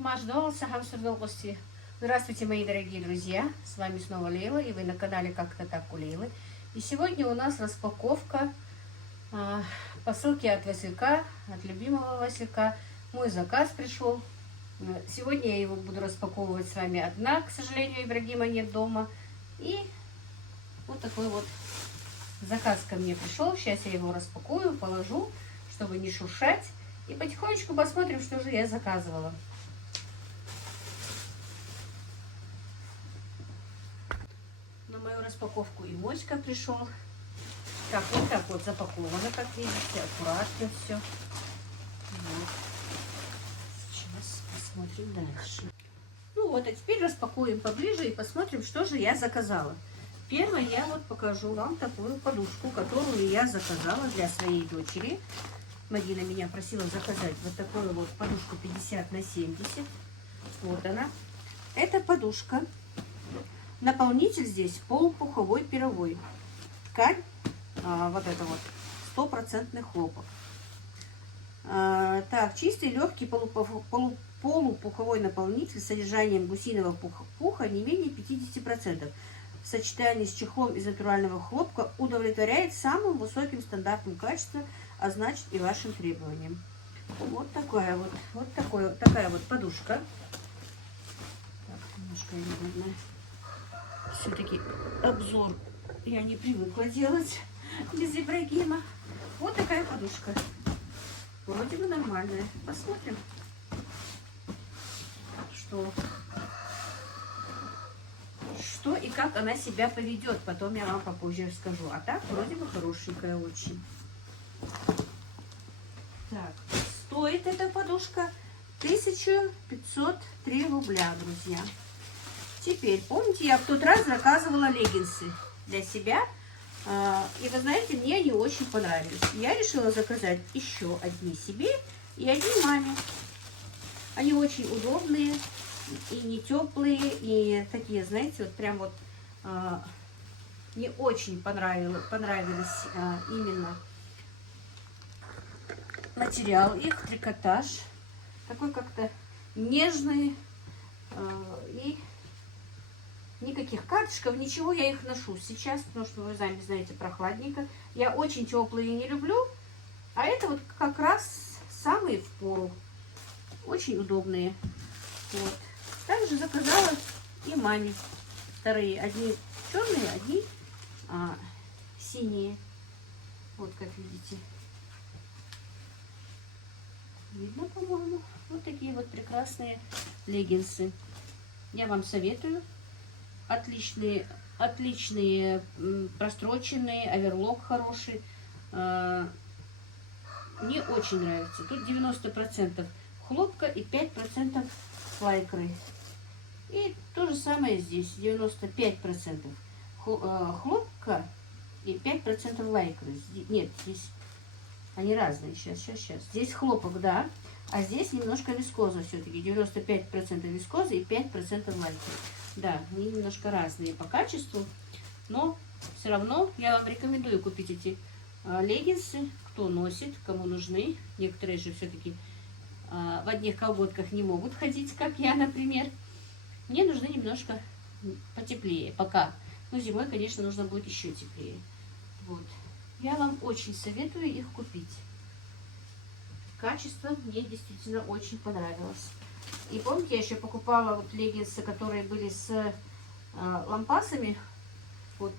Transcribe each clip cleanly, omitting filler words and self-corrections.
Макдональдс, гости. Здравствуйте, мои дорогие друзья! С вами снова Лейла, и вы на канале Как-то так у Лейлы. И сегодня у нас распаковка посылки от Василька, от любимого Василька. Мой заказ пришел. Сегодня я его буду распаковывать с вами одна. К сожалению, Ибрагима нет дома. И вот такой вот заказ ко мне пришел. Сейчас я его распакую, положу, чтобы не шуршать. И потихонечку посмотрим, что же я заказывала. На мою распаковку и моська пришел. Так вот запаковано, как видите, аккуратно все. Вот. Сейчас посмотрим дальше. Ну вот, а теперь распакуем поближе и посмотрим, что же я заказала. Первое, я вот покажу вам такую подушку, которую я заказала для своей дочери. Мадина меня просила заказать вот такую вот подушку 50 на 70. Вот она. Эта подушка. Наполнитель здесь полупуховой перовой. Ткань, вот это вот, 100% хлопок. Так, чистый легкий полупуховой наполнитель с содержанием гусиного пуха не менее 50%. В сочетании с чехлом из натурального хлопка удовлетворяет самым высоким стандартам качества, а значит и вашим требованиям. Вот такая вот подушка. Так, немножко я, наверное, все-таки обзор я не привыкла делать без Ибрагима. Вот такая подушка. Вроде бы нормальная. Посмотрим, что и как она себя поведет. Потом я вам попозже расскажу. А так, вроде бы хорошенькая очень. Так, стоит эта подушка 1503 рубля, друзья. Теперь, помните, я в тот раз заказывала леггинсы для себя. И вы знаете, мне они очень понравились. Я решила заказать еще одни себе и одни маме. Они очень удобные. И не теплые, и такие, знаете, вот прям вот мне очень понравились именно материал их, трикотаж. Такой как-то нежный, и никаких катышков, ничего, я их ношу сейчас, потому что, вы сами знаете, прохладненько. Я очень теплые не люблю, а это вот как раз самые впору. Очень удобные. Вот. Также заказала и маме вторые. Одни черные, одни синие. Вот как видите. Видно, по-моему. Вот такие вот прекрасные леггинсы. Я вам советую. Отличные, простроченные, оверлок хороший. Мне очень нравится. Тут 90% хлопка и 5% лайкры. И то же самое здесь, 95% хлопка и 5% лайкры. Нет, здесь они разные. Сейчас. Здесь хлопок, да, а здесь немножко вискоза все-таки. 95% вискозы и 5% лайкры. Да, они немножко разные по качеству, но все равно я вам рекомендую купить эти леггинсы, кто носит, кому нужны. Некоторые же все-таки в одних колготках не могут ходить, как я, например. Мне нужны немножко потеплее пока. Но зимой, конечно, нужно будет еще теплее. Вот. Я вам очень советую их купить. Качество мне действительно очень понравилось. И помните, я еще покупала вот леггинсы, которые были с лампасами. Вот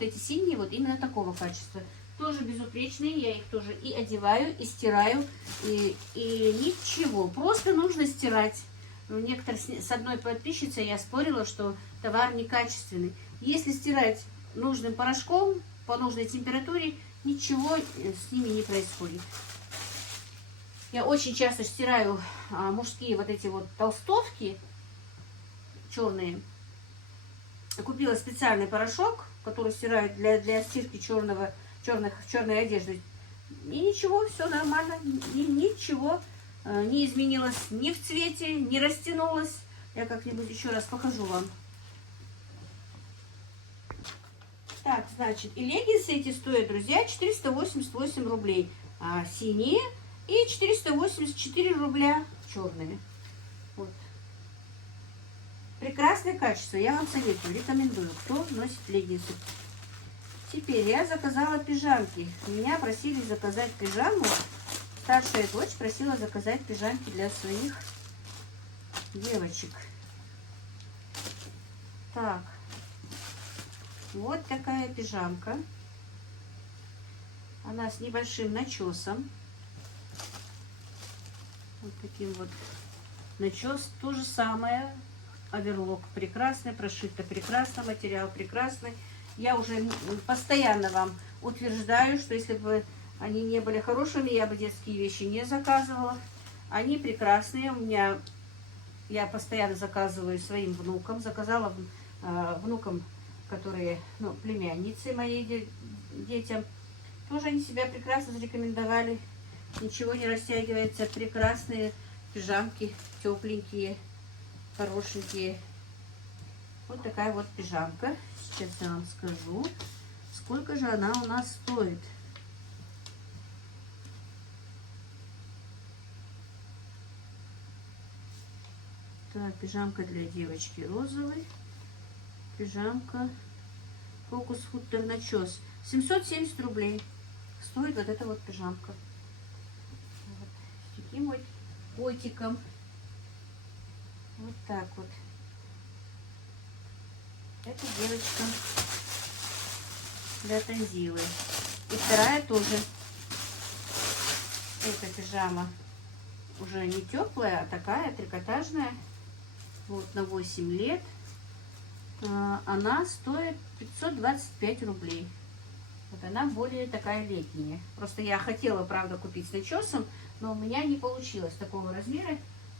эти синие, вот именно такого качества. Тоже безупречные, я их тоже и одеваю, и стираю, и ничего. Просто нужно стирать. С одной подписчицей я спорила, что товар некачественный. Если стирать нужным порошком по нужной температуре, ничего с ними не происходит. Я очень часто стираю мужские вот эти вот толстовки черные. Купила специальный порошок, который стирают для стирки черной одежды. И ничего, все нормально. И ничего не изменилось ни в цвете, не растянулось. Я как-нибудь еще раз покажу вам. Так, значит, и леггинсы эти стоят, друзья, 488 рублей. Синие и 484 рубля черными. Вот. Прекрасное качество, я вам советую, рекомендую, кто носит леггинсы. Теперь я заказала пижамки. Меня просили заказать пижаму. Старшая дочь просила заказать пижамки для своих девочек. Так, вот такая пижамка. Она с небольшим начесом. Вот таким вот начес. То же самое. Оверлок прекрасный, прошито прекрасно, материал прекрасный. Я уже постоянно вам утверждаю, что если бы они не были хорошими, я бы детские вещи не заказывала. Они прекрасные. У меня, я постоянно заказываю своим внукам. Заказала внукам, которые, ну, племянницы моей, детям. Тоже они себя прекрасно зарекомендовали. Ничего не растягивается. Прекрасные пижамки, тепленькие, хорошенькие. Вот такая вот пижамка. Сейчас я вам скажу, сколько же она у нас стоит. Так, пижамка для девочки розовый. Пижамка Фокус Футер начес. 770 рублей стоит вот эта вот пижамка. Вот. С таким вот котиком. Вот так вот. Это девочка для Танзилы. И вторая тоже. Эта пижама уже не теплая, а такая трикотажная. Вот на 8 лет. Она стоит 525 рублей. Вот она более такая летняя. Просто я хотела, правда, купить с начесом, но у меня не получилось такого размера.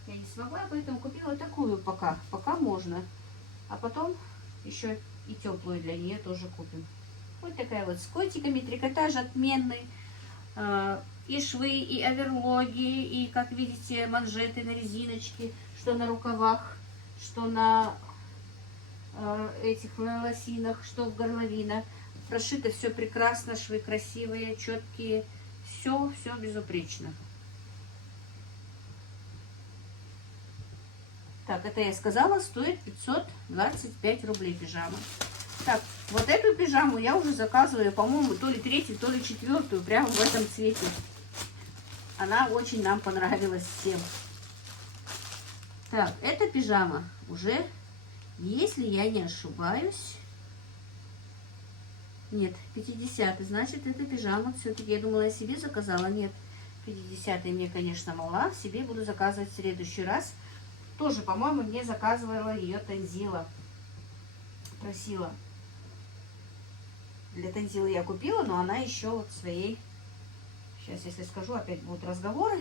Я не смогла, поэтому купила такую пока. Пока можно. А потом еще и теплую для нее тоже купим. Вот такая вот с котиками. Трикотаж отменный. И швы, и оверлоги, и, как видите, манжеты на резиночке, что на рукавах, что на этих на лосинах, что в горловинах. Прошито все прекрасно, швы красивые, четкие. Все безупречно. Так, это я сказала, стоит 525 рублей пижама. Так, вот эту пижаму я уже заказываю, по-моему, то ли третью, то ли четвертую, прямо в этом цвете. Она очень нам понравилась всем. Так, эта пижама уже, если я не ошибаюсь, нет, 50-й, значит, эта пижама все-таки, я думала, я себе заказала, нет, 50-й мне, конечно, мала, себе буду заказывать в следующий раз. Тоже, по-моему, мне заказывала ее Танзила, просила. Для Танзилы я купила, но она еще вот своей, сейчас, если скажу, опять будут разговоры.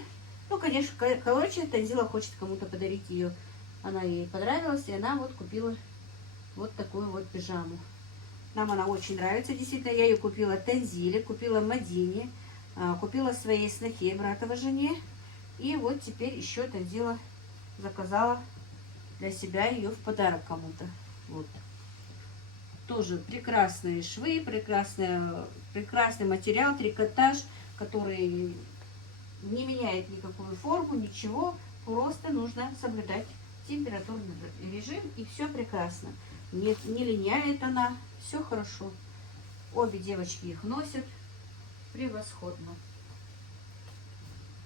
Ну, конечно, короче, Танзила хочет кому-то подарить ее. Она ей понравилась, и она вот купила вот такую вот пижаму. Нам она очень нравится, действительно. Я ее купила Танзиле, купила Мадине, купила своей снохе, братовой жене. И вот теперь еще Танзила заказала для себя ее в подарок кому-то. Вот. Тоже прекрасные швы, прекрасный материал, трикотаж, который не меняет никакую форму, ничего. Просто нужно соблюдать температурный режим, и все прекрасно. Не линяет она, все хорошо. Обе девочки их носят превосходно.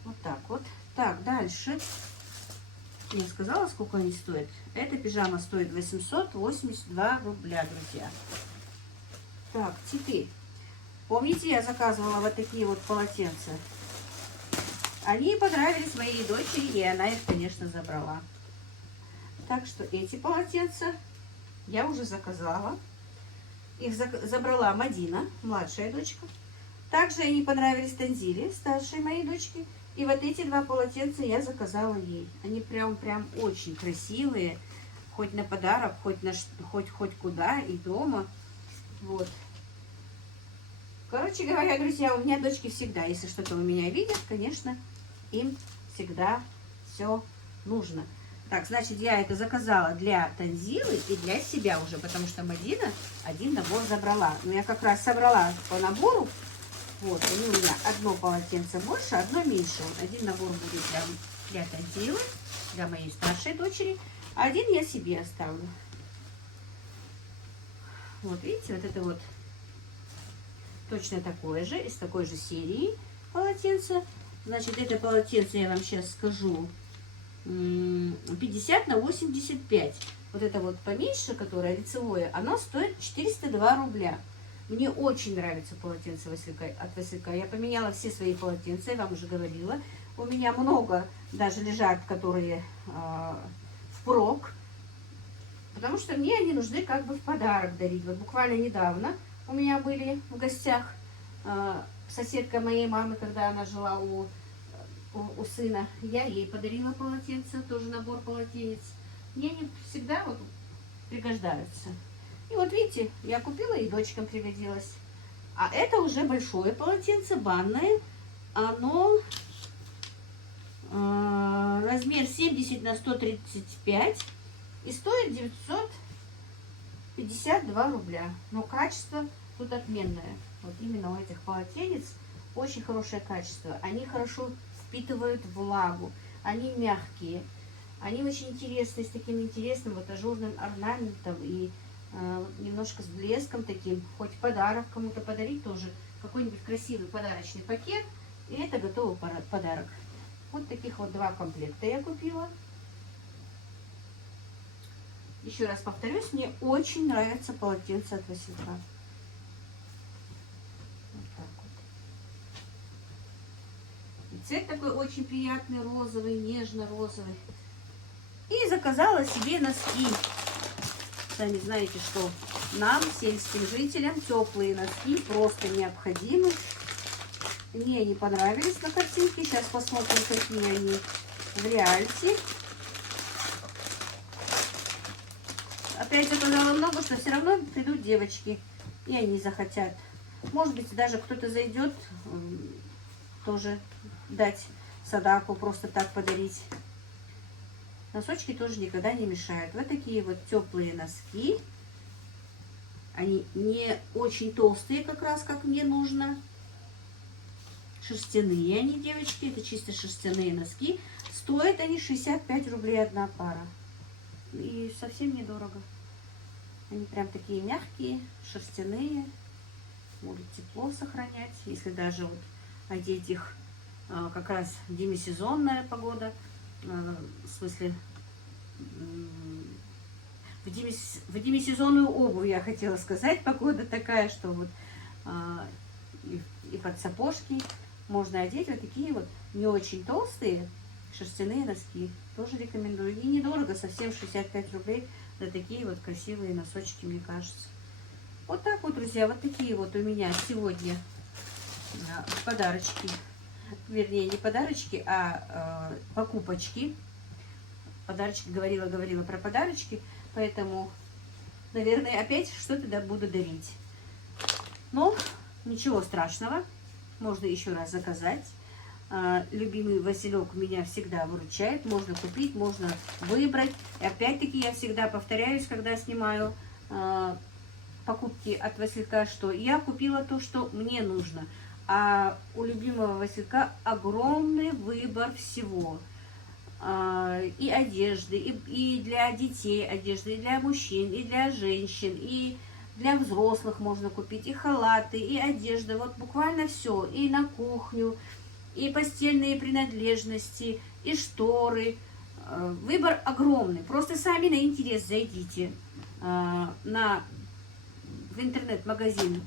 Вот так вот. Так, дальше. Я сказала, сколько они стоят. Эта пижама стоит 882 рубля, друзья. Так, теперь. Помните, я заказывала вот такие вот полотенца? Они понравились моей дочери, и она их, конечно, забрала. Так что эти полотенца я уже заказала. Их забрала Мадина, младшая дочка. Также они понравились Танзиле, старшей моей дочке. И вот эти два полотенца я заказала ей. Они прям очень красивые. Хоть на подарок, хоть куда и дома. Вот. Короче говоря, друзья, у меня дочки всегда, если что-то у меня видят, конечно, им всегда все нужно. Так, значит, я это заказала для Танзилы и для себя уже, потому что Мадина один набор забрала. Но я как раз собрала по набору. Вот, они у меня одно полотенце больше, одно меньше. Один набор будет для Тантилы, для моей старшей дочери. Один я себе оставлю. Вот видите, вот это вот точно такое же, из такой же серии полотенца. Значит, это полотенце, я вам сейчас скажу, 50 на 85. Вот это вот поменьше, которое лицевое, оно стоит 402 рубля. Мне очень нравится полотенце от Василька. Я поменяла все свои полотенца, я вам уже говорила. У меня много даже лежат, которые впрок. Потому что мне они нужны как бы в подарок дарить. Вот буквально недавно у меня были в гостях соседка моей мамы, когда она жила у сына. Я ей подарила полотенце, тоже набор полотенец. Мне они всегда вот пригождаются. И вот видите, я купила и дочкам пригодилось. А это уже большое полотенце, банное. Оно размер 70 на 135 и стоит 952 рубля. Но качество тут отменное. Вот именно у этих полотенец очень хорошее качество. Они хорошо впитывают влагу. Они мягкие. Они очень интересные, с таким интересным вот ажурным орнаментом и немножко с блеском таким. Хоть подарок кому-то подарить тоже. Какой-нибудь красивый подарочный пакет. И это готовый подарок. Вот таких вот 2 комплекта я купила. Еще раз повторюсь, мне очень нравится полотенце от Василька. Вот так вот. И цвет такой очень приятный, розовый, нежно-розовый. И заказала себе носки. Сами знаете, что нам, сельским жителям, теплые носки просто необходимы. Мне они понравились на картинке. Сейчас посмотрим, какие они в реальности. Опять заказала много, что все равно придут девочки. И они захотят. Может быть, даже кто-то зайдет, тоже дать садаку, просто так подарить. Носочки тоже никогда не мешают. Вот такие вот теплые носки. Они не очень толстые, как раз как мне нужно. Шерстяные они, девочки. Это чисто шерстяные носки. Стоят они 65 рублей одна пара. И совсем недорого. Они прям такие мягкие, шерстяные. Будут тепло сохранять. Если даже вот одеть их как раз демисезонная погода. В смысле, в демисезонную обувь, я хотела сказать. Погода такая, что вот и под сапожки можно одеть вот такие вот не очень толстые шерстяные носки. Тоже рекомендую. И недорого, совсем 65 рублей за такие вот красивые носочки, мне кажется. Вот так вот, друзья, вот такие вот у меня сегодня подарочки. Вернее, не подарочки, а покупочки. Подарочки, говорила про подарочки, поэтому, наверное, опять что-то буду дарить. Но ничего страшного, можно еще раз заказать. Любимый Василек меня всегда выручает, можно купить, можно выбрать. И опять-таки я всегда повторяюсь, когда снимаю покупки от Василька, что я купила то, что мне нужно. А у любимого Василька огромный выбор всего. И одежды, и для детей одежды, и для мужчин, и для женщин, и для взрослых можно купить, и халаты, и одежда. Вот буквально все. И на кухню, и постельные принадлежности, и шторы. Выбор огромный. Просто сами на интерес зайдите в интернет-магазин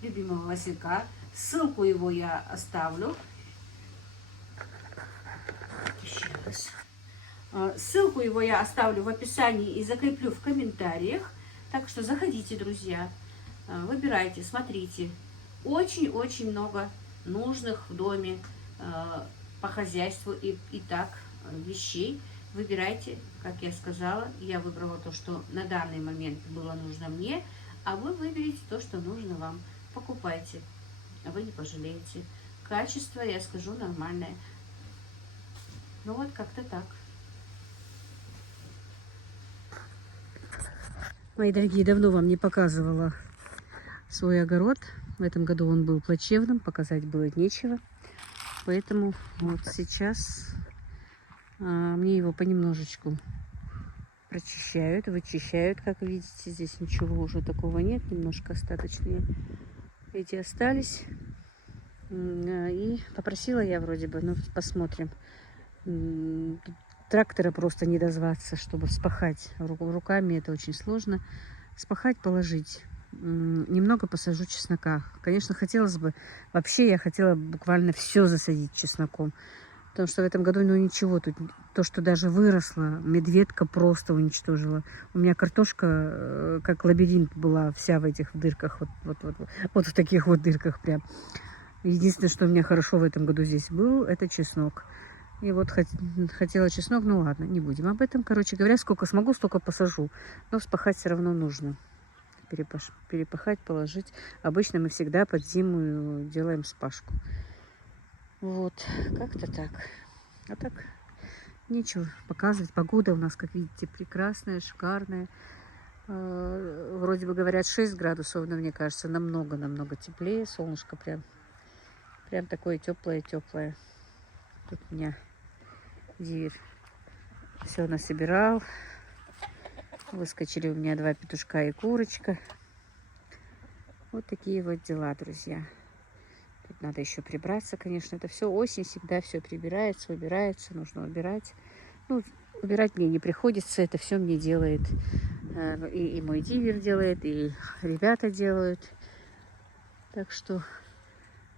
любимого Василька. Ссылку его я оставлю. Еще раз. Ссылку его я оставлю в описании и закреплю в комментариях. Так что заходите, друзья. Выбирайте, смотрите. Очень-очень много нужных в доме по хозяйству и так вещей. Выбирайте, как я сказала. Я выбрала то, что на данный момент было нужно мне. А вы выберите то, что нужно вам. Покупайте. А вы не пожалеете. Качество, я скажу, нормальное. Ну вот как-то так. Мои дорогие, давно вам не показывала свой огород. В этом году он был плачевным, показать было нечего. Поэтому вот сейчас Мне его понемножечку прочищают, вычищают. Как видите, здесь ничего уже такого нет. Немножко остаточные эти остались. И попросила я вроде бы, ну посмотрим. Трактора просто не дозваться, чтобы вспахать руками. Это очень сложно. Спахать, положить. Немного посажу чеснока. Конечно, хотелось бы, вообще я хотела буквально все засадить чесноком. Потому что в этом году, ну ничего, тут то, что даже выросло, медведка просто уничтожила. У меня картошка, как лабиринт, была вся в этих дырках, вот в таких вот дырках прям. Единственное, что у меня хорошо в этом году здесь был, это чеснок. И вот хотела чеснок, ну ладно, не будем об этом. Короче говоря, сколько смогу, столько посажу. Но вспахать все равно нужно. Перепахать, положить. Обычно мы всегда под зиму делаем спашку. Вот, как-то так. А так, нечего показывать. Погода у нас, как видите, прекрасная, шикарная. Вроде бы говорят 6 градусов, но мне кажется, намного теплее. Солнышко прям такое теплое. Тут у меня Дир все насобирал. Выскочили у меня 2 петушка и курочка. Вот такие вот дела, друзья. Тут надо еще прибраться, конечно. Это все осень, всегда все прибирается, убирается. Нужно убирать. Ну, убирать мне не приходится. Это все мне делает. И мой дивер делает, и ребята делают. Так что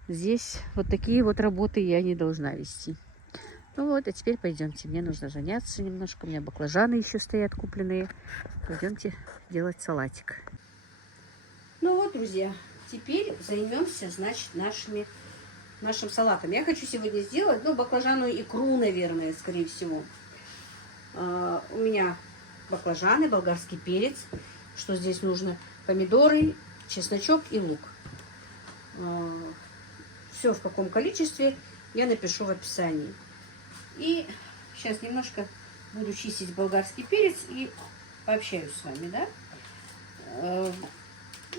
здесь вот такие вот работы я не должна вести. Ну вот, а теперь пойдемте. Мне нужно заняться немножко. У меня баклажаны еще стоят купленные. Пойдемте делать салатик. Ну вот, друзья, теперь займемся, значит, нашим салатом. Я хочу сегодня сделать, ну, баклажанную икру, наверное, скорее всего. У меня баклажаны, болгарский перец. Что здесь нужно? Помидоры, чесночок и лук. Все в каком количестве я напишу в описании. И сейчас немножко буду чистить болгарский перец и пообщаюсь с вами, да?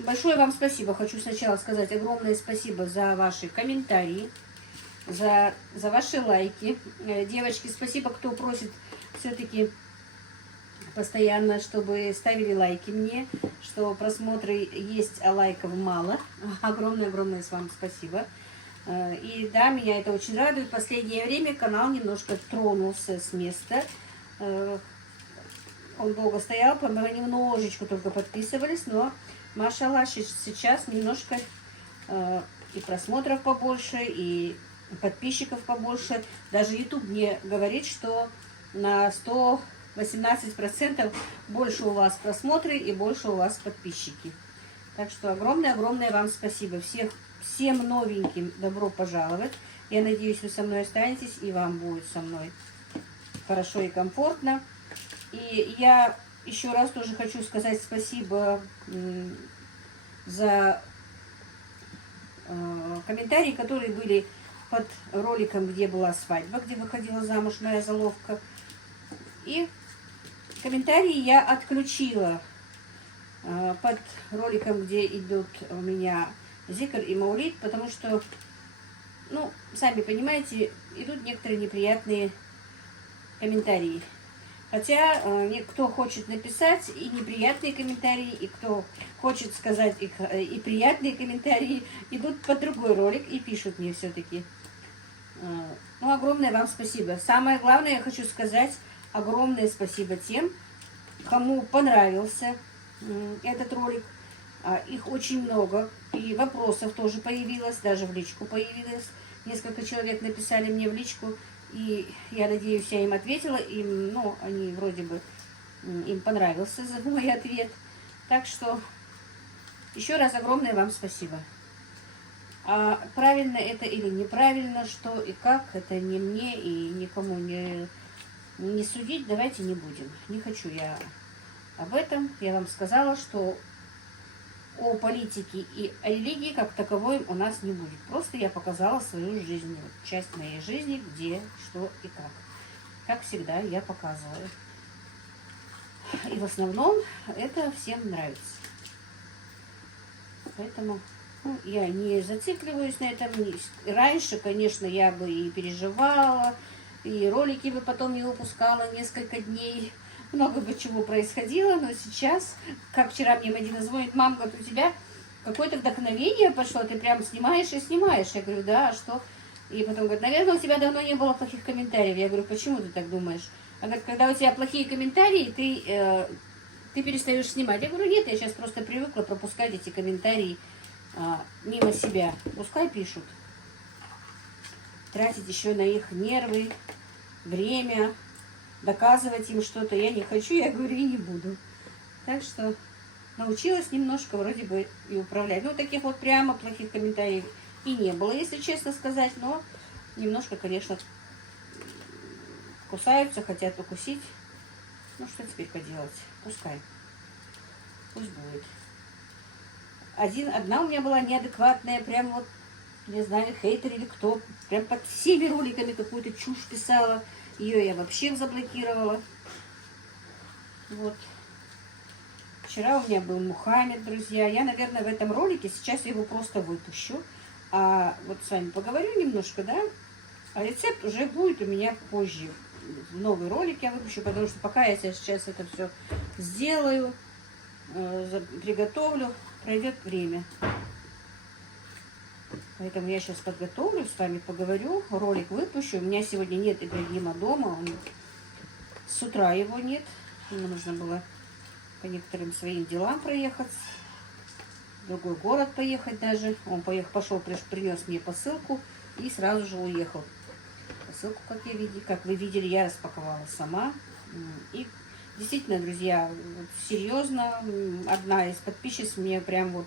Большое вам спасибо. Хочу сначала сказать огромное спасибо за ваши комментарии, за ваши лайки. Девочки, спасибо, кто просит все-таки постоянно, чтобы ставили лайки мне, что просмотры есть, а лайков мало. Огромное с вами спасибо. И да, меня это очень радует. В последнее время канал немножко тронулся с места. Он долго стоял, немножечко только подписывались, но, машаллах, сейчас немножко и просмотров побольше, и подписчиков побольше. Даже YouTube мне говорит, что на 118% больше у вас просмотры и больше у вас подписчики. Так что огромное вам спасибо. Всем новеньким добро пожаловать. Я надеюсь, вы со мной останетесь, и вам будет со мной хорошо и комфортно. И я еще раз тоже хочу сказать спасибо за комментарии, которые были под роликом, где была свадьба, где выходила замуж моя заловка. И комментарии я отключила под роликом, где идут у меня зикр и маулид, потому что, ну, сами понимаете, идут некоторые неприятные комментарии. Хотя кто хочет написать и неприятные комментарии, и кто хочет сказать и приятные комментарии, идут под другой ролик и пишут мне все-таки. Ну, огромное вам спасибо. Самое главное, я хочу сказать огромное спасибо тем, кому понравился этот ролик. Их очень много, и вопросов тоже появилось, даже в личку появилось. Несколько человек написали мне в личку, и я надеюсь, я им ответила. Им, ну, они вроде бы, им понравился мой ответ. Так что еще раз огромное вам спасибо. А правильно это или неправильно, что и как, это не мне и никому не судить, давайте не будем. Не хочу я об этом. Я вам сказала, что о политике и о религии как таковой у нас не будет. Просто я показала свою жизнь, часть моей жизни, где, что и как. Как всегда, я показываю. И в основном это всем нравится. Поэтому я не зацикливаюсь на этом. Раньше, конечно, я бы и переживала, и ролики бы потом не выпускала несколько дней. Много бы чего происходило, но сейчас, как вчера мне Мадина звонит, мам, говорит, у тебя какое-то вдохновение пошло, ты прям снимаешь и снимаешь. Я говорю, да, а что? И потом говорит, наверное, у тебя давно не было плохих комментариев. Я говорю, почему ты так думаешь? Она говорит, когда у тебя плохие комментарии, ты перестаешь снимать. Я говорю, нет, я сейчас просто привыкла пропускать эти комментарии мимо себя. Пускай пишут. Тратить еще на их нервы, время, доказывать им что-то я не хочу, я говорю, и не буду. Так что научилась немножко вроде бы и управлять. Ну, таких вот прямо плохих комментариев и не было, если честно сказать, но немножко, конечно, кусаются, хотят укусить. Ну, что теперь поделать? Пускай. Пусть будет. Одна у меня была неадекватная, прям вот, не знаю, хейтер или кто, прям под всеми роликами какую-то чушь писала. Ее я вообще заблокировала. Вот. Вчера у меня был Мухаммед, друзья. Я, наверное, в этом ролике сейчас его просто выпущу. А вот с вами поговорю немножко, да? А рецепт уже будет у меня позже. Новый ролик я выпущу, потому что пока я сейчас это все сделаю, приготовлю, пройдет время. Поэтому я сейчас подготовлю, с вами поговорю, ролик выпущу. У меня сегодня нет Ибрагима дома, с утра его нет. Мне нужно было по некоторым своим делам проехать, в другой город поехать даже. Он пошел, принес мне посылку и сразу же уехал. Посылку, как вы видели, я распаковала сама. И действительно, друзья, серьезно, одна из подписчиц мне прям вот,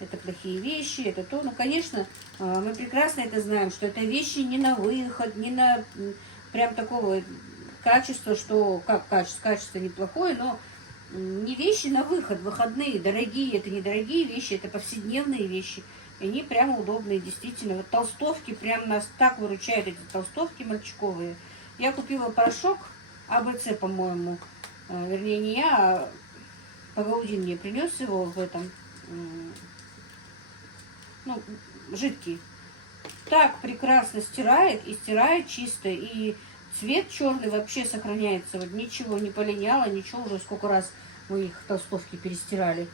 это плохие вещи, это то. Ну, конечно, мы прекрасно это знаем, что это вещи не на выход, не на прям такого качества, что как качество неплохое, но не вещи на выход, выходные, дорогие, это недорогие вещи, это повседневные вещи. И они прямо удобные, действительно. Вот толстовки прям нас так выручают, эти толстовки мальчиковые. Я купила порошок АБЦ, по-моему. Вернее, не я, а Пагаудин мне принес его в этом, ну, жидкий. Так прекрасно стирает, и стирает чисто, и цвет черный вообще сохраняется. Вот ничего не полиняло, ничего, уже сколько раз мы их толстовки перестирали.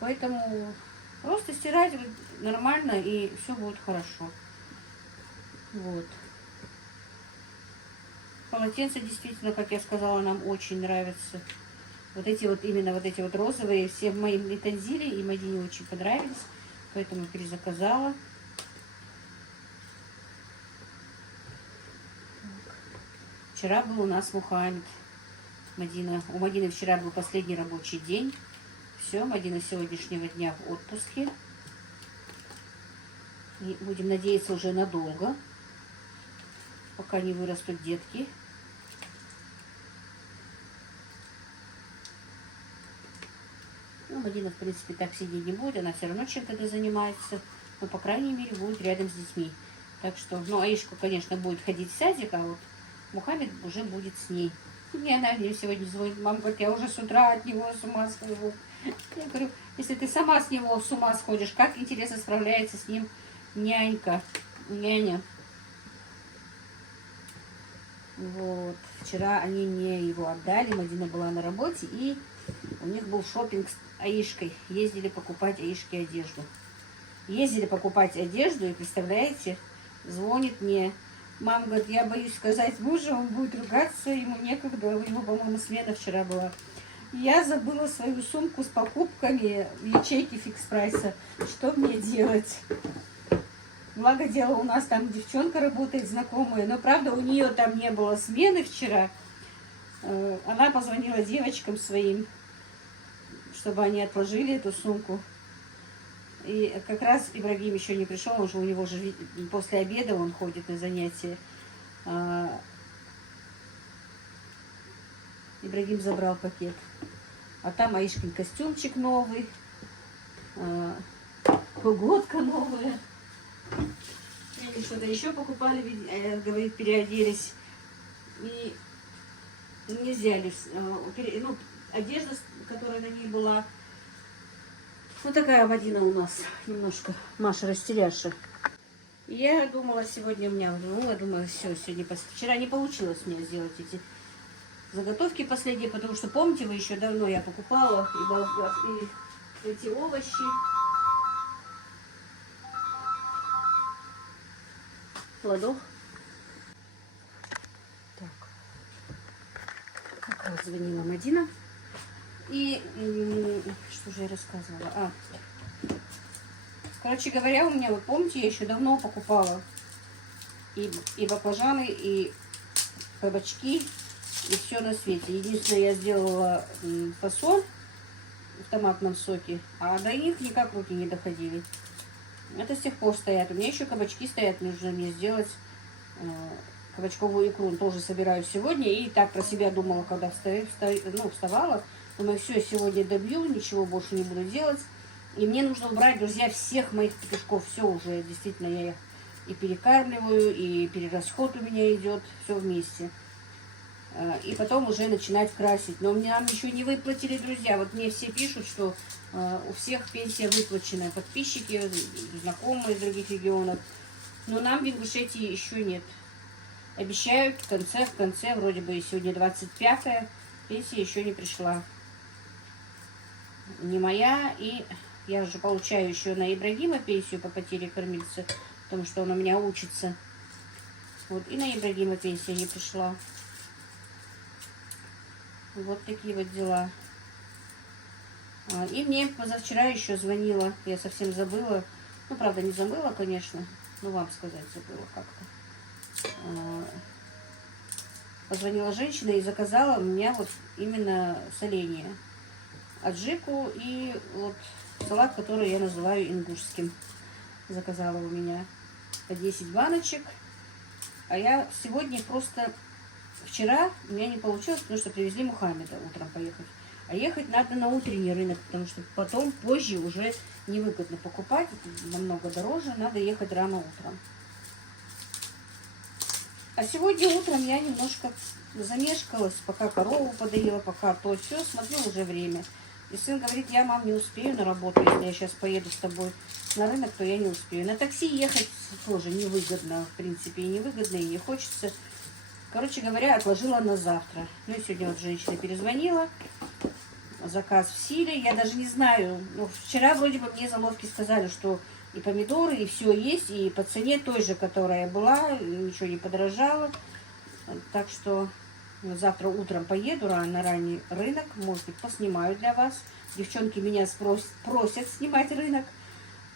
Поэтому просто стирать нормально, и все будет хорошо. Вот. Полотенца действительно, как я сказала, нам очень нравятся. Вот эти вот, именно вот эти вот розовые, все моим Литонзили и Мадине очень понравились. Поэтому перезаказала. Вчера был у нас Мухаммед. У Мадины вчера был последний рабочий день. Все, Мадина с сегодняшнего дня в отпуске. И будем надеяться уже надолго, пока не вырастут детки. Ну, Мадина, в принципе, так сидеть не будет. Она все равно чем-то занимается. Но, по крайней мере, будет рядом с детьми. Так что, ну, Аишка, конечно, будет ходить в садик, а вот Мухаммед уже будет с ней. И она мне сегодня звонит. Мама говорит, я уже с утра от него с ума схожу. Я говорю, если ты сама с него с ума сходишь, как интересно справляется с ним няня. Вот. Вчера они мне его отдали. Мадина была на работе, и у них был шопинг с Аишкой. Ездили покупать Аишке одежду. И, представляете, звонит мне. Мама говорит, я боюсь сказать мужу, он будет ругаться, ему некогда, у него, по-моему, смена вчера была. Я забыла свою сумку с покупками в ячейке фикс-прайса. Что мне делать? Благо дело, у нас там девчонка работает, знакомая, но, правда, у нее там не было смены вчера. Она позвонила девочкам своим, чтобы они отложили эту сумку. И как раз Ибрагим еще не пришел, у него же после обеда он ходит на занятия. Ибрагим забрал пакет. А там Аишкин костюмчик новый, погодка новая. Или что-то еще покупали, говорит, переоделись. И не взяли, ну, одежда, которая на ней была. Вот такая Мадина у нас немножко, Маша растеряша. Я думала, сегодня у меня, ну, я думаю, все, сегодня, вчера не получилось мне сделать эти заготовки последние, потому что, помните, вы еще давно я покупала и эти овощи, плодов. Так, как раз звонила Мадина. И что же я рассказывала? Короче говоря, у меня, вы помните, я еще давно покупала и баклажаны, и кабачки, и все на свете. Единственное, я сделала фасоль в томатном соке, а до них никак руки не доходили. Это с тех пор стоят. У меня еще кабачки стоят, нужно мне сделать кабачковую икру. Тоже собираю сегодня. И так про себя думала, когда вставала. Думаю, все, сегодня добью, ничего больше не буду делать. И мне нужно убрать, друзья, всех моих петушков. Все уже, действительно, я их и перекармливаю, и перерасход у меня идет. Все вместе. И потом уже начинать красить. Но нам еще не выплатили, друзья. Вот мне все пишут, что у всех пенсия выплачена. Подписчики, знакомые из других регионов. Но нам в Ингушетии еще нет. Обещают в конце, вроде бы сегодня 25-е, пенсия еще не пришла. Не моя. И я уже получаю еще на Ибрагима пенсию по потере кормильца, потому что он у меня учится. Вот, и на Ибрагима пенсия не пришла. Вот такие вот дела. И мне позавчера еще звонила, я совсем забыла. Ну, правда, не забыла, конечно. Ну, вам сказать забыла как-то. Позвонила женщина и заказала у меня вот именно соленье. Аджику и вот салат, который я называю ингушским. Заказала у меня по 10 баночек. А я сегодня просто... Вчера у меня не получилось, потому что привезли Мухаммеда утром поехать. А ехать надо на утренний рынок, потому что потом, позже уже невыгодно покупать. Намного дороже, надо ехать рано утром. А сегодня утром я немножко замешкалась, пока корову подоила, пока то все, смотрю, уже время. И сын говорит, я, мам, не успею на работу, если я сейчас поеду с тобой на рынок, то я не успею. На такси ехать тоже невыгодно, в принципе, и невыгодно, и не хочется. Короче говоря, отложила на завтра. Ну и сегодня вот женщина перезвонила. Заказ в силе. Я даже не знаю. Ну, вчера вроде бы мне заловки сказали, что и помидоры, и все есть. И по цене той же, которая была. Ничего не подорожало. Так что вот завтра утром поеду на ранний рынок. Может быть, поснимаю для вас. Девчонки меня просят снимать рынок.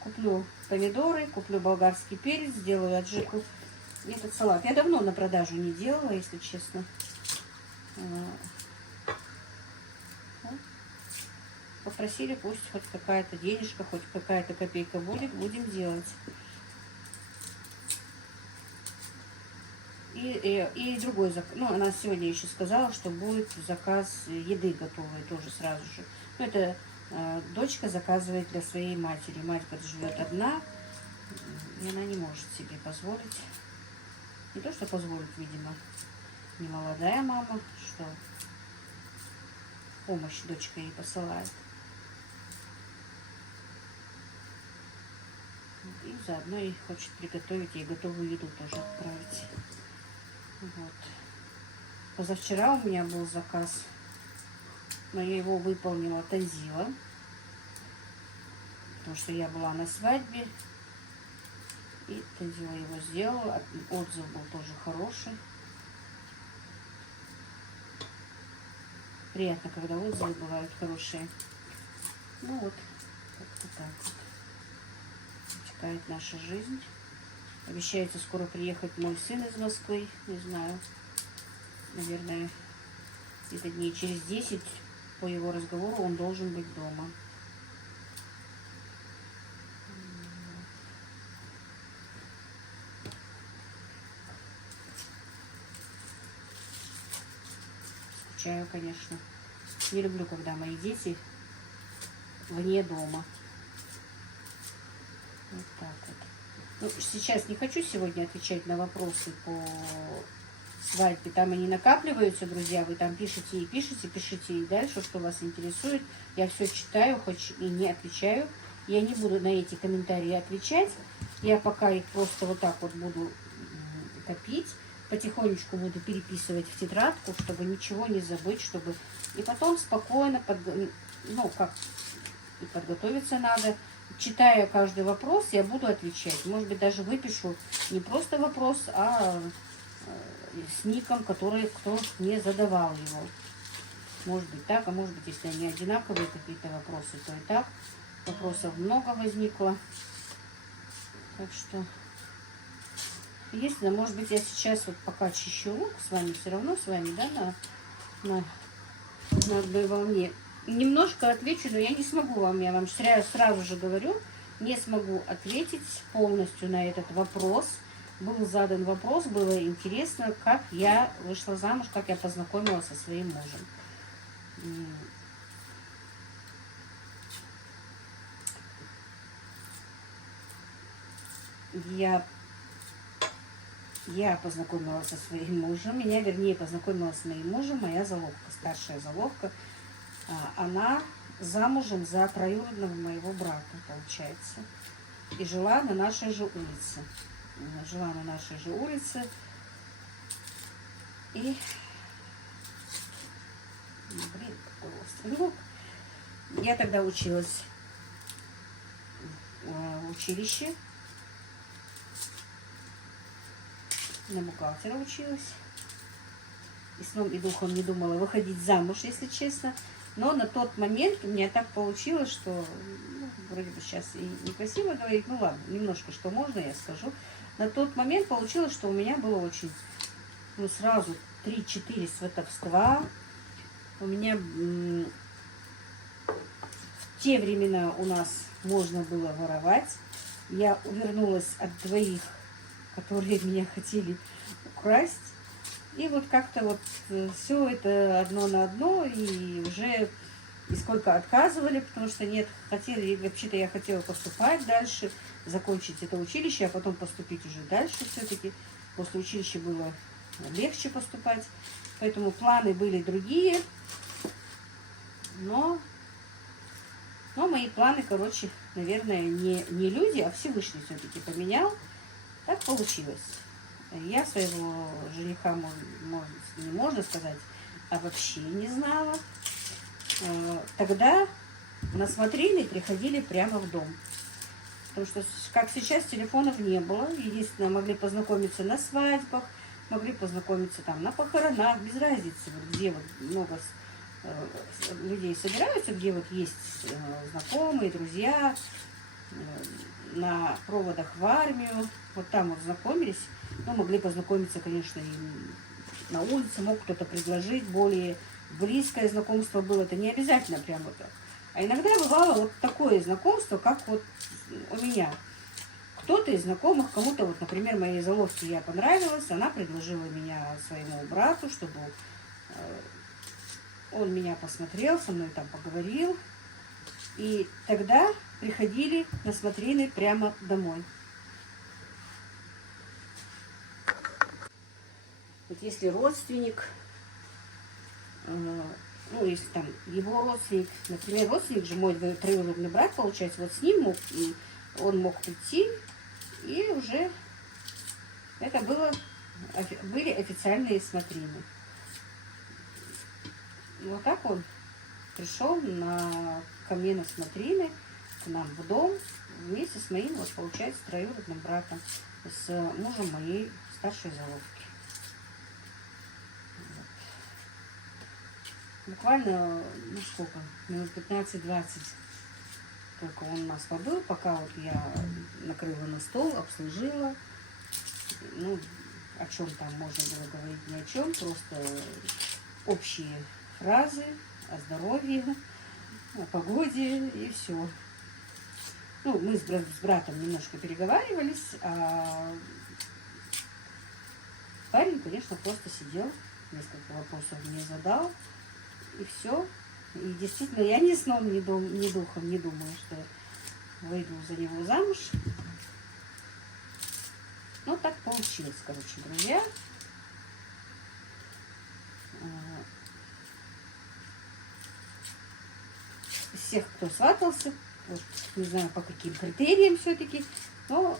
Куплю помидоры, куплю болгарский перец, сделаю аджику. Этот салат я давно на продажу не делала, если честно. Попросили, пусть хоть какая-то денежка, хоть какая-то копейка будет, будем делать. И другой заказ. Ну, она сегодня еще сказала, что будет заказ еды готовой тоже сразу же. Ну, это дочка заказывает для своей матери. Мать живет одна, и она не может себе позволить. Не то, что позволит, видимо, не молодая мама, что помощь дочка ей посылает. И заодно и хочет приготовить ей готовую еду тоже отправить. Вот. Позавчера у меня был заказ, но я его выполнила Танзила, потому что я была на свадьбе. И Танзила его сделала. Отзыв был тоже хороший. Приятно, когда отзывы бывают хорошие. Ну вот, как-то так вот. Текает наша жизнь. Обещается скоро приехать мой сын из Москвы. Не знаю. Наверное, где-то дней через 10 по его разговору он должен быть дома. Скучаю, конечно. Не люблю, когда мои дети вне дома. Вот так вот. Ну, сейчас не хочу сегодня отвечать на вопросы по свадьбе. Там они накапливаются, друзья. Вы там пишите и пишите, пишите и дальше, что вас интересует. Я все читаю, хоть и не отвечаю. Я не буду на эти комментарии отвечать. Я пока их просто вот так вот буду копить. Потихонечку буду переписывать в тетрадку, чтобы ничего не забыть, чтобы... И потом спокойно, ну, как и подготовиться надо. Читая каждый вопрос, я буду отвечать. Может быть, даже выпишу не просто вопрос, а с ником, который кто мне задавал его. Может быть так, а может быть, если они одинаковые какие-то вопросы, то и так. Вопросов много возникло. Так что, если, может быть, я сейчас вот пока чищу лук с вами, все равно с вами, да, на одной волне. Немножко отвечу, но я не смогу вам, я вам сразу же говорю, не смогу ответить полностью на этот вопрос. Был задан вопрос, было интересно, как я вышла замуж, как я познакомилась со своим мужем. Я познакомилась со своим мужем, меня, вернее, познакомилась с моим мужем, моя заловка, старшая заловка. Она замужем за троюродного моего брата, получается. И жила на нашей же улице. Жила на нашей же улице. И... Блин, какой острый лук. Я тогда училась в училище. На бухгалтера училась. И сном и духом не думала выходить замуж, если честно. Но на тот момент у меня так получилось, что, ну, вроде бы сейчас и некрасиво говорить, ну ладно, немножко что можно, я скажу. На тот момент получилось, что у меня было очень, ну, сразу 3-4 сватовства. У меня в те времена у нас можно было воровать. Я увернулась от двоих, которые меня хотели украсть. И вот как-то вот все это одно на одно, и уже и сколько отказывали, потому что нет, хотели, вообще-то я хотела поступать дальше, закончить это училище, а потом поступить уже дальше все-таки. После училища было легче поступать, поэтому планы были другие, но мои планы, короче, наверное, не люди, а Всевышний все-таки поменял. Так получилось. Я своего жениха, не можно сказать, а вообще не знала. Тогда на смотрины приходили прямо в дом. Потому что, как сейчас, телефонов не было. Единственное, могли познакомиться на свадьбах, могли познакомиться там на похоронах, без разницы, вот, где вот много людей собираются, где вот есть знакомые, друзья, на проводах в армию. Вот там вот знакомились. Ну, могли познакомиться, конечно, и на улице, мог кто-то предложить, более близкое знакомство было. Это не обязательно прям вот так. А иногда бывало вот такое знакомство, как вот у меня. Кто-то из знакомых, кому-то, вот, например, моей заловке я понравилась, она предложила меня своему брату, чтобы он меня посмотрел, со мной там поговорил. И тогда приходили на смотрины прямо домой. Вот если родственник, ну, если там его родственник, например, родственник же мой троюродный брат, получается, вот с ним он мог прийти, и уже это были официальные смотрины. Вот так он пришел ко мне на смотрины, к нам в дом, вместе с моим, вот, получается, троюродным братом, с мужем моей старшей заловки. Буквально, ну сколько, минут 15-20 только он у нас побыл, пока вот я накрыла на стол, обслужила. Ну, о чем там можно было говорить, ни о чем, просто общие фразы о здоровье, о погоде и все. Ну, мы с братом немножко переговаривались, а парень, конечно, просто сидел, несколько вопросов мне задал. И все. И действительно, я ни сном, ни духом не думаю, что выйду за него замуж. Ну, так получилось, короче, друзья. Всех, кто сватался, вот, не знаю, по каким критериям все-таки, но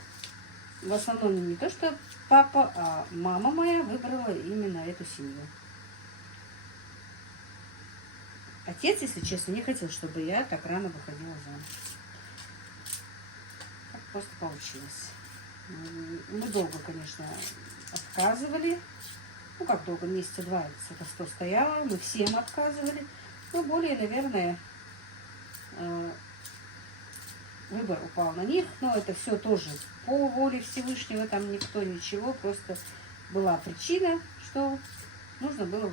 в основном не то, что папа, а мама моя выбрала именно эту семью. Отец, если честно, не хотел, чтобы я так рано выходила замуж. Так просто получилось. Мы долго, конечно, отказывали. Ну, как долго, месяца 2 это 100 стояло. Мы всем отказывали. Но более, наверное, выбор упал на них. Но это все тоже по воле Всевышнего. Там никто ничего. Просто была причина, что нужно было,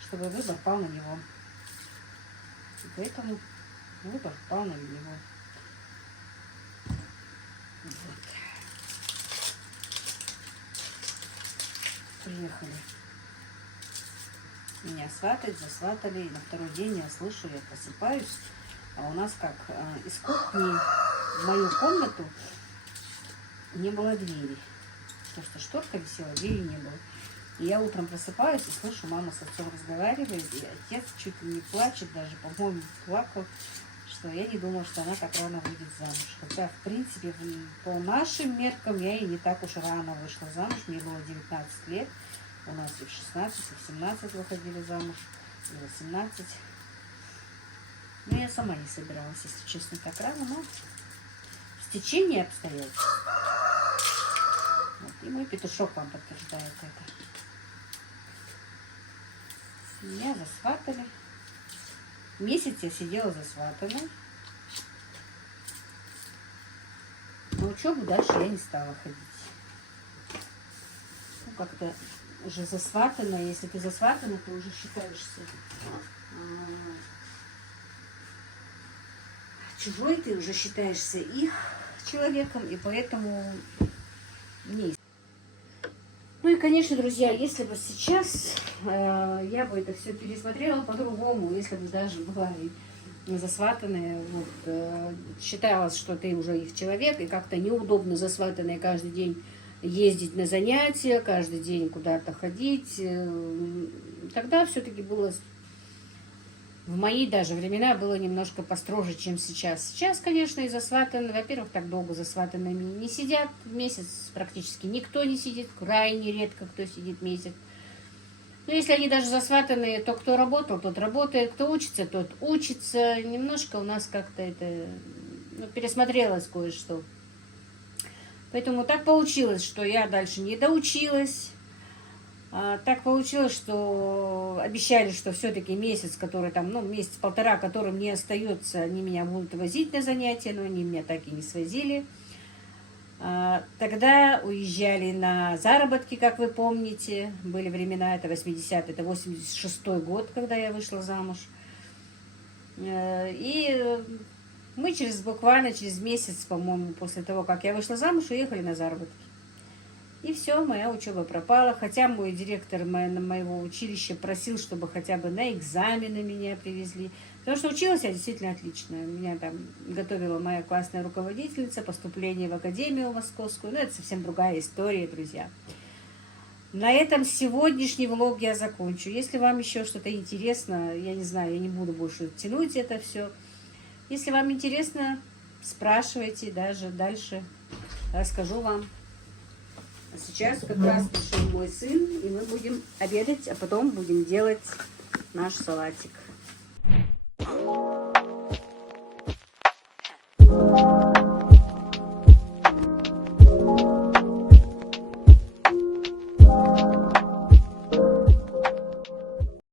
чтобы выбор пал на него. И поэтому выбор пал на него. Вот. Приехали. Меня сватать, засватали. И на второй день я слышу, я просыпаюсь. А у нас как из кухни в мою комнату не было двери. Просто шторка висела, двери не было. И я утром просыпаюсь и слышу, мама с отцом разговаривает. И отец чуть ли не плачет, даже, по-моему, плакал, что я не думала, что она так рано выйдет замуж. Хотя, в принципе, по нашим меркам я и не так уж рано вышла замуж. Мне было 19 лет. У нас и в 16, и в 17 выходили замуж, и в 18. Но я сама не собиралась, если честно, так рано, но стечение обстоятельств. Вот, и мой петушок вам подтверждает это. Меня засватали. Месяц я сидела засватанной. На учебу дальше я не стала ходить. Ну, как-то уже засватана. Если ты засватана, то уже считаешься чужой, ты уже считаешься их человеком, и поэтому не. Ну и, конечно, друзья, если бы сейчас я бы это все пересмотрела по-другому, если бы даже была и засватанная, вот, считалось, что ты уже их человек, и как-то неудобно засватанная каждый день ездить на занятия, каждый день куда-то ходить, тогда все-таки было, в мои даже времена было немножко построже, чем сейчас. Сейчас, конечно, и засватанные, во-первых, так долго засватанными не сидят. Месяц практически никто не сидит, крайне редко кто сидит месяц. Но если они даже засватанные, то кто работал, тот работает, кто учится, тот учится. Немножко у нас как-то это пересмотрелось кое-что. Поэтому так получилось, что я дальше не доучилась. Так получилось, что обещали, что все-таки месяц, который там, месяц-полтора, который мне остается, они меня будут возить на занятия, но они меня так и не свозили. Тогда уезжали на заработки, как вы помните. Были времена, это 80-е, это 86-й год, когда я вышла замуж. И мы буквально через месяц, по-моему, после того, как я вышла замуж, уехали на заработки. И все, моя учеба пропала. Хотя мой директор моего училища просил, чтобы хотя бы на экзамены меня привезли. Потому что училась я действительно отлично. Меня там готовила моя классная руководительница, поступление в академию московскую. Но это совсем другая история, друзья. На этом сегодняшний влог я закончу. Если вам еще что-то интересно, я не знаю, я не буду больше тянуть это все. Если вам интересно, спрашивайте, даже дальше расскажу вам. А сейчас как раз пришел мой сын, и мы будем обедать, а потом будем делать наш салатик.